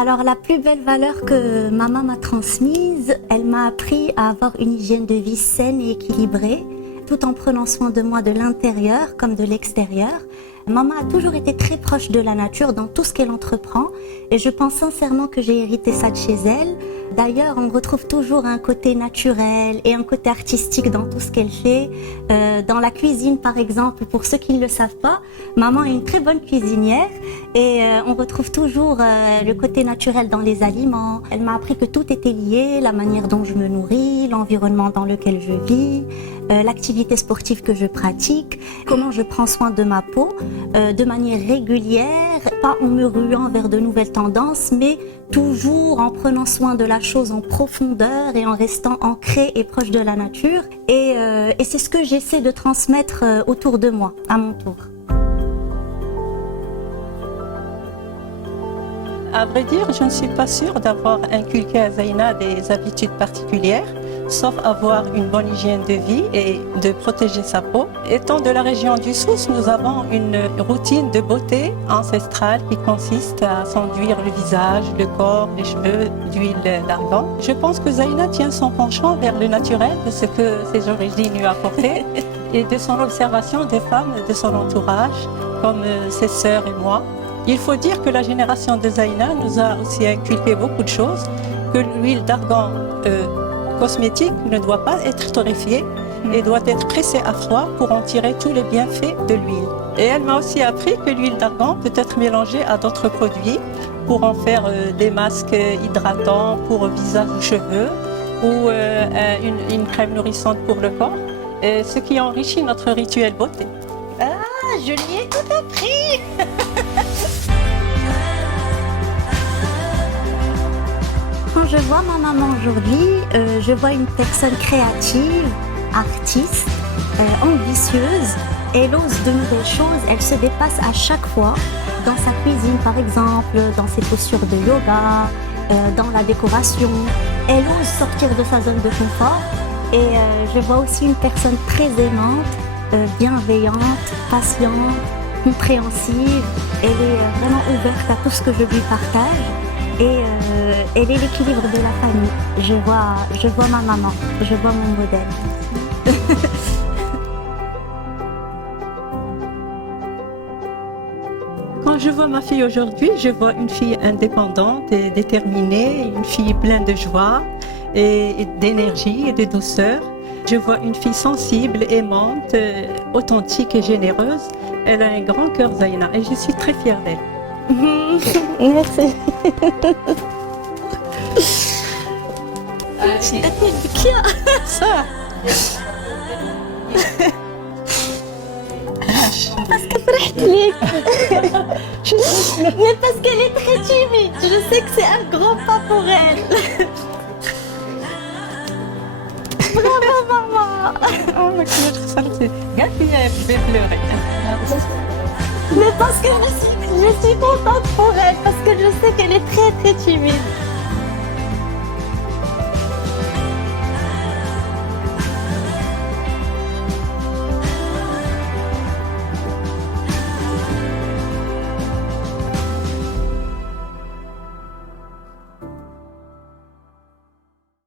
Alors, la plus belle valeur que maman m'a transmise, elle m'a appris à avoir une hygiène de vie saine et équilibrée, tout en prenant soin de moi de l'intérieur comme de l'extérieur. Maman a toujours été très proche de la nature dans tout ce qu'elle entreprend et je pense sincèrement que j'ai hérité ça de chez elle. D'ailleurs, on retrouve toujours un côté naturel et un côté artistique dans tout ce qu'elle fait. Dans la cuisine, par exemple, pour ceux qui ne le savent pas, maman est une très bonne cuisinière et on retrouve toujours le côté naturel dans les aliments. Elle m'a appris que tout était lié, la manière dont je me nourris, l'environnement dans lequel je vis, l'activité sportive que je pratique, comment je prends soin de ma peau de manière régulière, pas en me ruant vers de nouvelles tendances, mais toujours en prenant soin de la chose en profondeur et en restant ancré et proche de la nature. Et c'est ce que j'essaie de transmettre autour de moi, à mon tour. À vrai dire, je ne suis pas sûre d'avoir inculqué à Zaina des habitudes particulières, sauf avoir une bonne hygiène de vie et de protéger sa peau. Étant de la région du Souss, nous avons une routine de beauté ancestrale qui consiste à s'enduire le visage, le corps, les cheveux d'huile d'argan. Je pense que Zaina tient son penchant vers le naturel, de ce que ses origines lui apportaient et de son observation des femmes de son entourage, comme ses sœurs et moi. Il faut dire que la génération de Zaina nous a aussi inculqué beaucoup de choses, que l'huile d'argan cosmétique ne doit pas être torréfiée et doit être pressée à froid pour en tirer tous les bienfaits de l'huile. Et elle m'a aussi appris que l'huile d'argan peut être mélangée à d'autres produits pour en faire des masques hydratants pour visage ou cheveux ou une crème nourrissante pour le corps, ce qui enrichit notre rituel beauté. Ah, je lui ai tout appris. Quand je vois ma maman aujourd'hui, je vois une personne créative, artiste, ambitieuse. Elle ose de nouvelles choses, elle se dépasse à chaque fois, dans sa cuisine par exemple, dans ses postures de yoga, dans la décoration. Elle ose sortir de sa zone de confort et je vois aussi une personne très aimante, bienveillante, patiente, compréhensive. Elle est vraiment ouverte à tout ce que je lui partage. Et elle est l'équilibre de la famille. Je vois ma maman, je vois mon modèle. Quand je vois ma fille aujourd'hui, je vois une fille indépendante et déterminée, une fille pleine de joie et d'énergie et de douceur. Je vois une fille sensible, aimante, authentique et généreuse. Elle a un grand cœur, Zaina, et je suis très fière d'elle. Merci. Ça. Parce que فرحت ليك. Mais parce qu'elle est très timide. Je sais que c'est un grand pas pour elle. Bravo maman. Oh, ma chérie, regarde, je vais pleurer. Mais parce que je suis contente pour elle, parce que je sais qu'elle est très très timide.